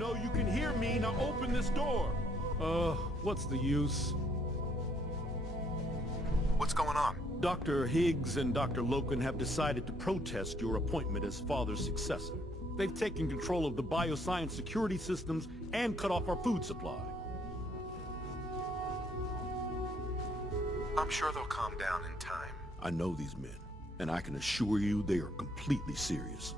know you can hear me. Now open this door. What's the use? What's going on? Dr. Higgs and Dr. Loken have decided to protest your appointment as Father's successor. They've taken control of the bioscience security systems and cut off our food supply. I'm sure they'll calm down in time. I know these men, and I can assure you they are completely serious.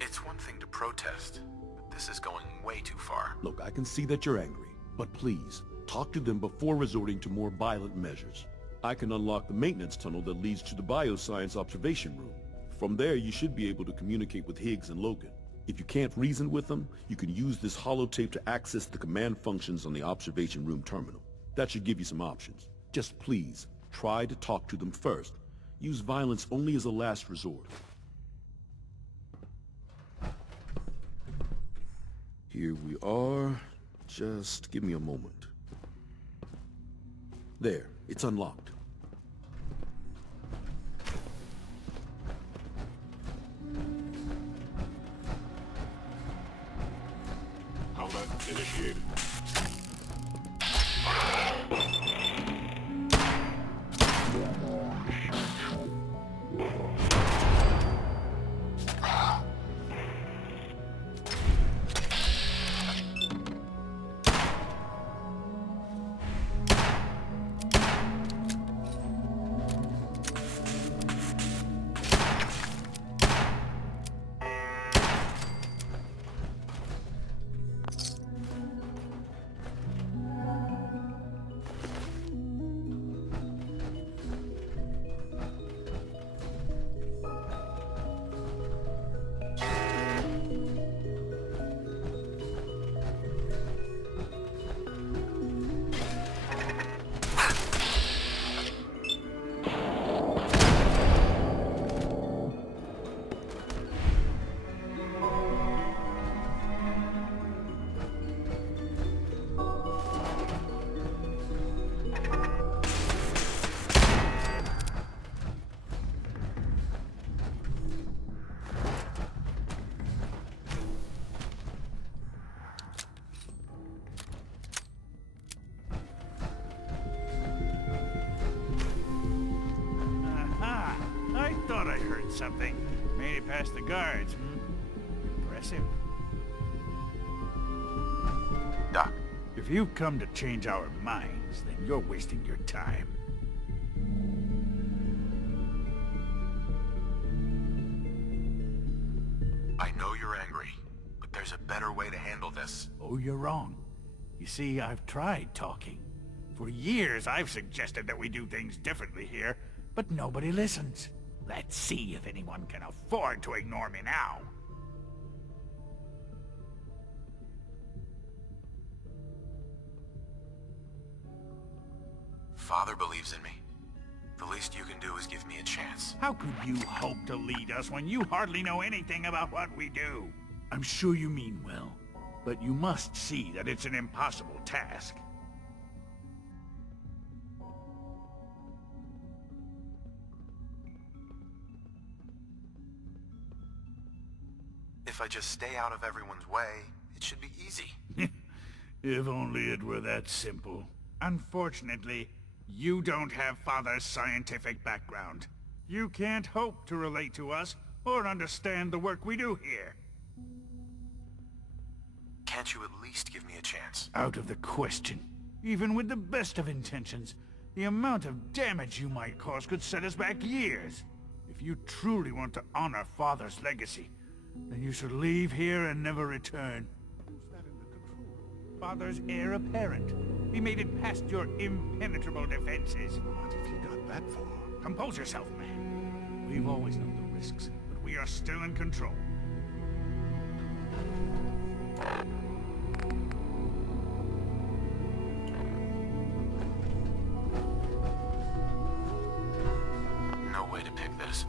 It's one thing to protest, but this is going way too far. Look, I can see that you're angry, but please, talk to them before resorting to more violent measures. I can unlock the maintenance tunnel that leads to the bioscience observation room. From there, you should be able to communicate with Higgs and Logan. If you can't reason with them, you can use this holotape to access the command functions on the observation room terminal. That should give you some options. Just please, try to talk to them first. Use violence only as a last resort. Here we are. Just give me a moment. There, it's unlocked. Combat initiated. Thought I heard something. Made it past the guards, Impressive. Doc. If you've come to change our minds, then you're wasting your time. I know you're angry, but there's a better way to handle this. Oh, you're wrong. You see, I've tried talking. For years, I've suggested that we do things differently here, but nobody listens. Let's see if anyone can afford to ignore me now. Father believes in me. The least you can do is give me a chance. How could you hope to lead us when you hardly know anything about what we do? I'm sure you mean well, but you must see that it's an impossible task. If I just stay out of everyone's way, it should be easy. If only it were that simple. Unfortunately, you don't have Father's scientific background. You can't hope to relate to us or understand the work we do here. Can't you at least give me a chance? Out of the question. Even with the best of intentions, the amount of damage you might cause could set us back years. If you truly want to honor Father's legacy, then you should leave here and never return. Who's that in the control? Father's heir apparent. He made it past your impenetrable defenses. What if he got that far? Compose yourself, man. We've always known the risks, but we are still in control. No way to pick this.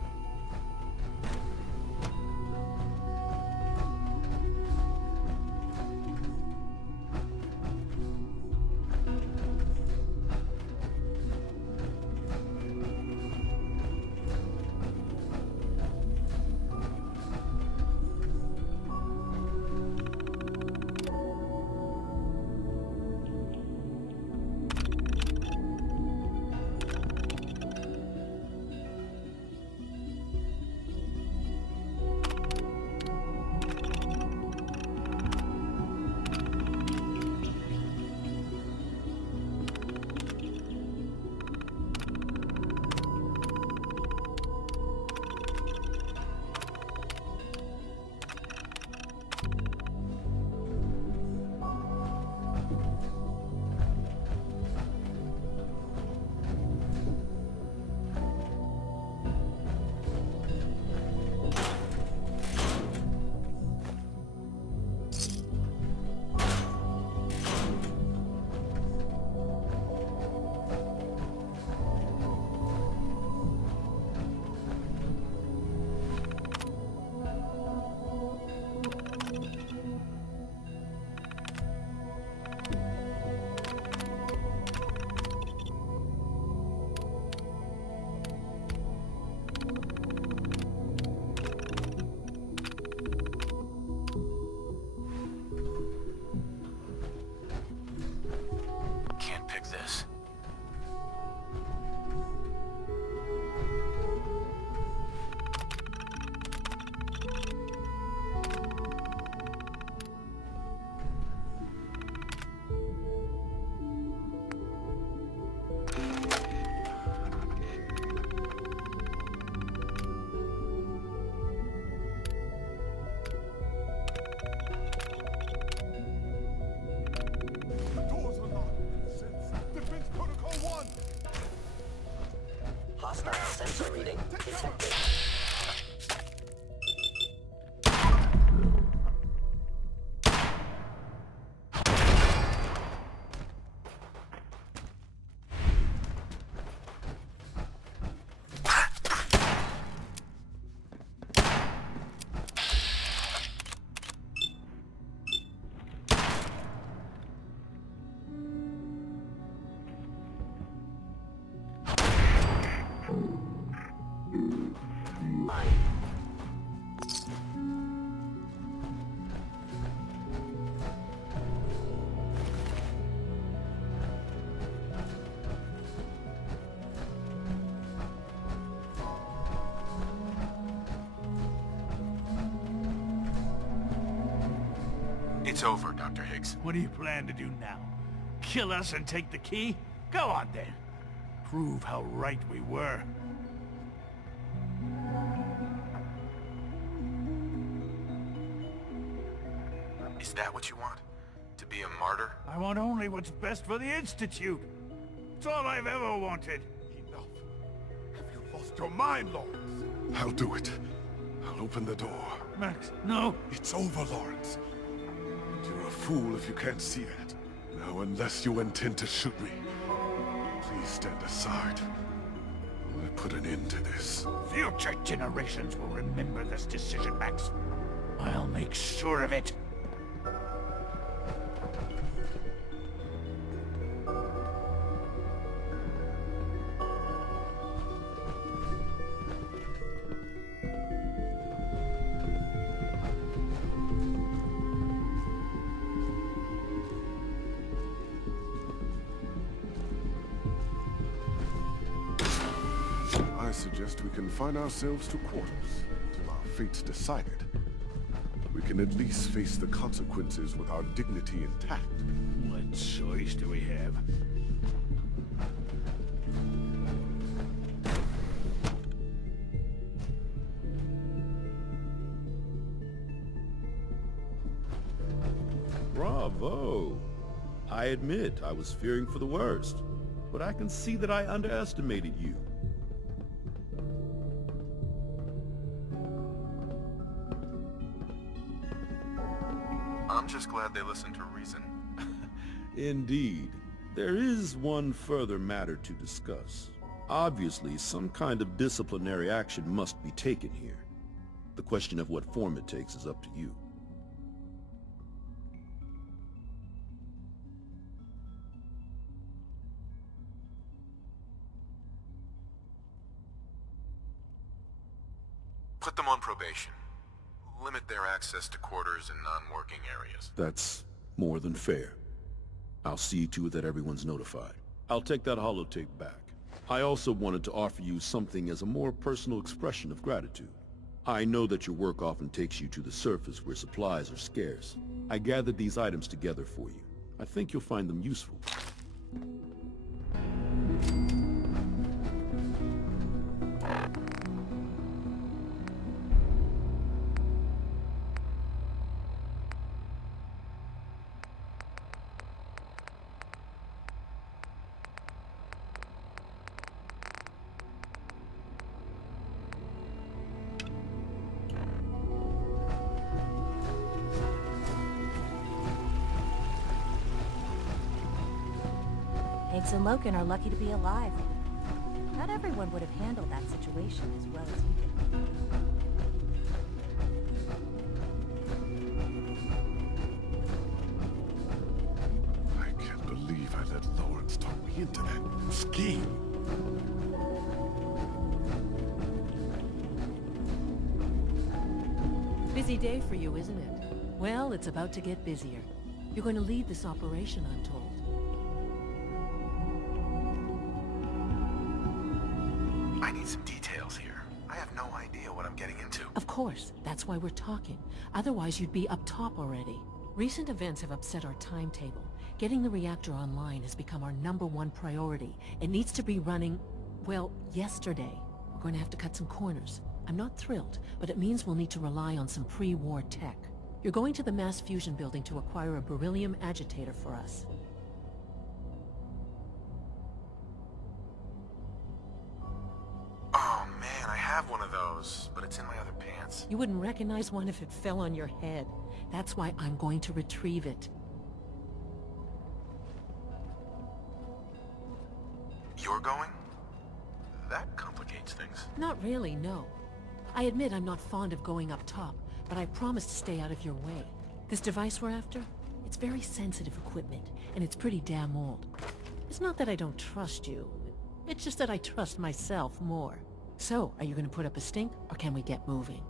It's over, Dr. Higgs. What do you plan to do now? Kill us and take the key? Go on then. Prove how right we were. Is that what you want? To be a martyr? I want only what's best for the Institute. It's all I've ever wanted. Enough. Have you lost your mind, Lawrence? I'll do it. I'll open the door. Max, no. It's over, Lawrence. And you're a fool if you can't see that. Now, unless you intend to shoot me, please stand aside. I put an end to this. Future generations will remember this decision, Max. I'll make sure of it. I suggest we confine ourselves to quarters till our fate's decided. We can at least face the consequences with our dignity intact. What choice do we have? Bravo! I admit I was fearing for the worst, but I can see that I underestimated you. I'm just glad they listened to reason. Indeed. There is one further matter to discuss. Obviously, some kind of disciplinary action must be taken here. The question of what form it takes is up to you. Put them on probation. Limit their access to quarters and non-working areas. That's more than fair. I'll see to it that everyone's notified. I'll take that holotape back. I also wanted to offer you something as a more personal expression of gratitude. I know that your work often takes you to the surface where supplies are scarce. I gathered these items together for you. I think you'll find them useful. Higgs and Loken are lucky to be alive. Not everyone would have handled that situation as well as you did. I can't believe I let Lawrence talk me into that scheme. Busy day for you, isn't it? Well, it's about to get busier. You're going to lead this operation, I'm told. I need some details here. I have no idea what I'm getting into. Of course, that's why we're talking. Otherwise, you'd be up top already. Recent events have upset our timetable. Getting the reactor online has become our #1 priority. It needs to be running, well, yesterday. We're going to have to cut some corners. I'm not thrilled, but it means we'll need to rely on some pre-war tech. You're going to the mass fusion building to acquire a beryllium agitator for us. Oh man, I have one chance. You wouldn't recognize one if it fell on your head. That's why I'm going to retrieve it. You're going? That complicates things. Not really, no. I admit I'm not fond of going up top, but I promise to stay out of your way. This device we're after? It's very sensitive equipment, and it's pretty damn old. It's not that I don't trust you. It's just that I trust myself more. So, are you gonna put up a stink, or can we get moving?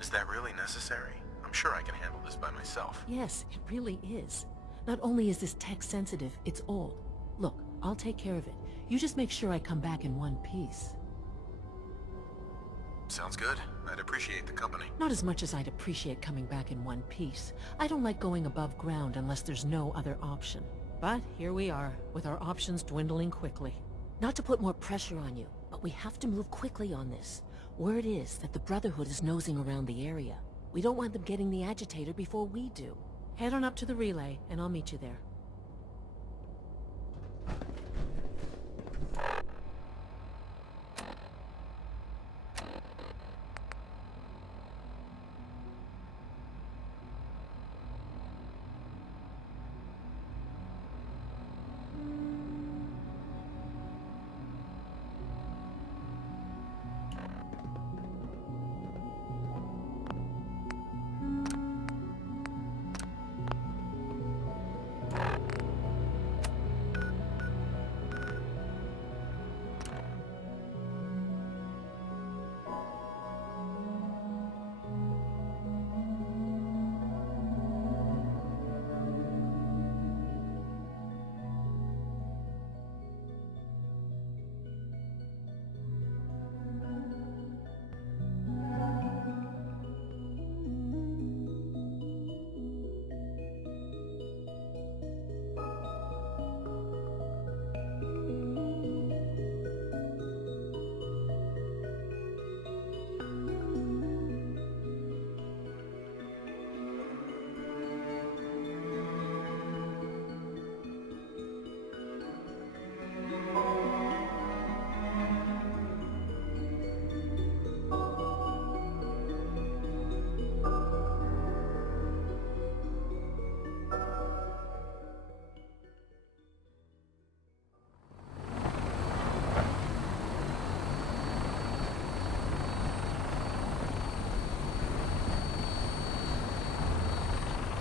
Is that really necessary? I'm sure I can handle this by myself. Yes, it really is. Not only is this tech sensitive, it's old. Look, I'll take care of it. You just make sure I come back in one piece. Sounds good. I'd appreciate the company. Not as much as I'd appreciate coming back in one piece. I don't like going above ground unless there's no other option. But here we are, with our options dwindling quickly. Not to put more pressure on you, but we have to move quickly on this. Word is that the Brotherhood is nosing around the area. We don't want them getting the agitator before we do. Head on up to the relay, and I'll meet you there.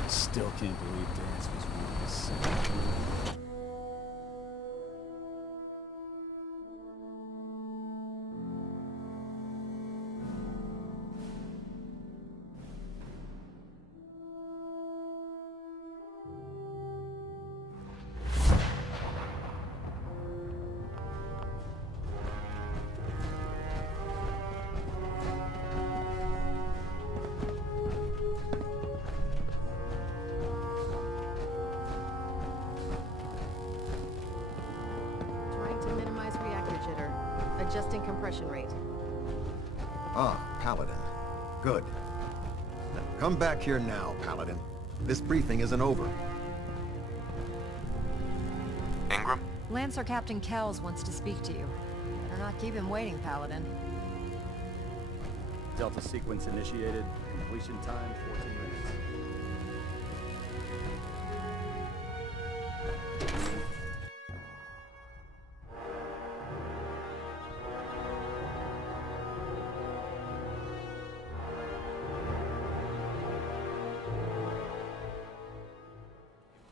Still can't believe v.a.t.s was really a second. Trying to minimize reactor jitter. Adjusting compression rate. Ah, Paladin. Good. Now, come back here now, Paladin. This briefing isn't over. Ingram? Lancer Captain Kells wants to speak to you. Better not keep him waiting, Paladin. Delta sequence initiated. Completion time 14 minutes.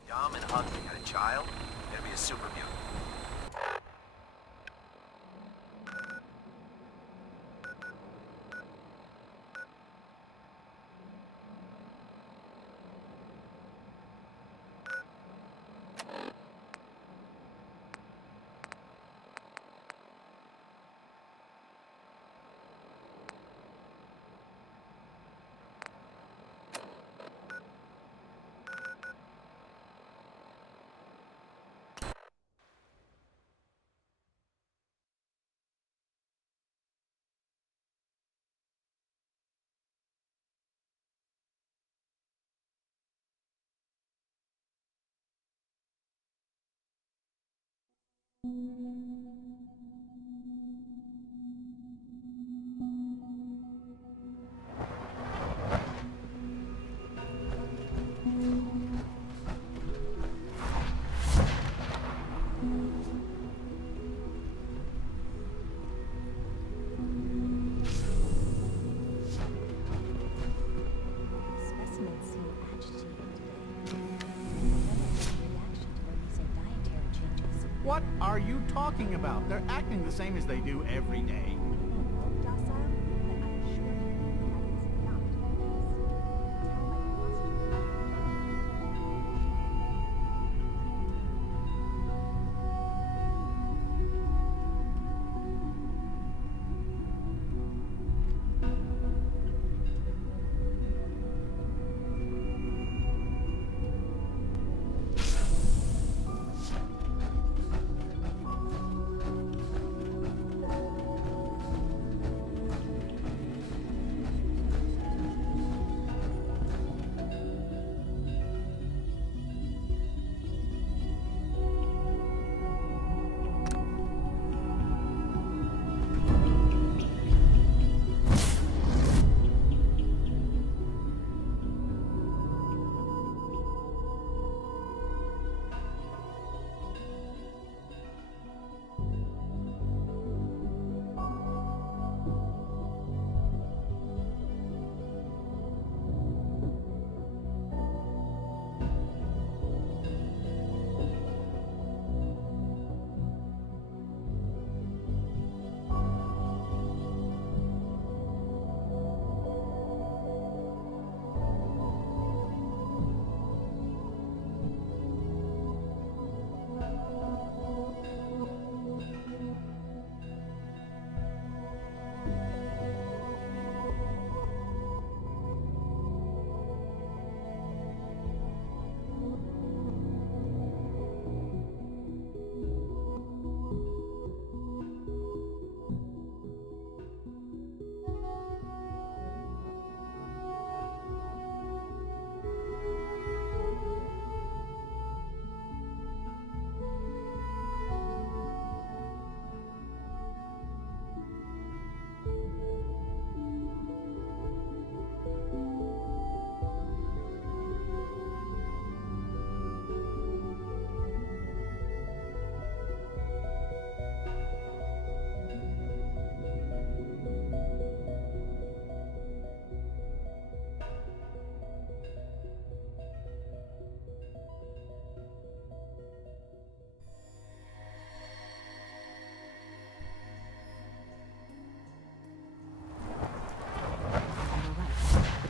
Dumb and hungry. Got a child? Gonna be a super mutant. What are you talking about? They're acting the same as they do every day. Docile? Then I assure you, that is not the case. Tell my boss to...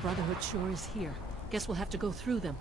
Brotherhood sure is here. Guess we'll have to go through them.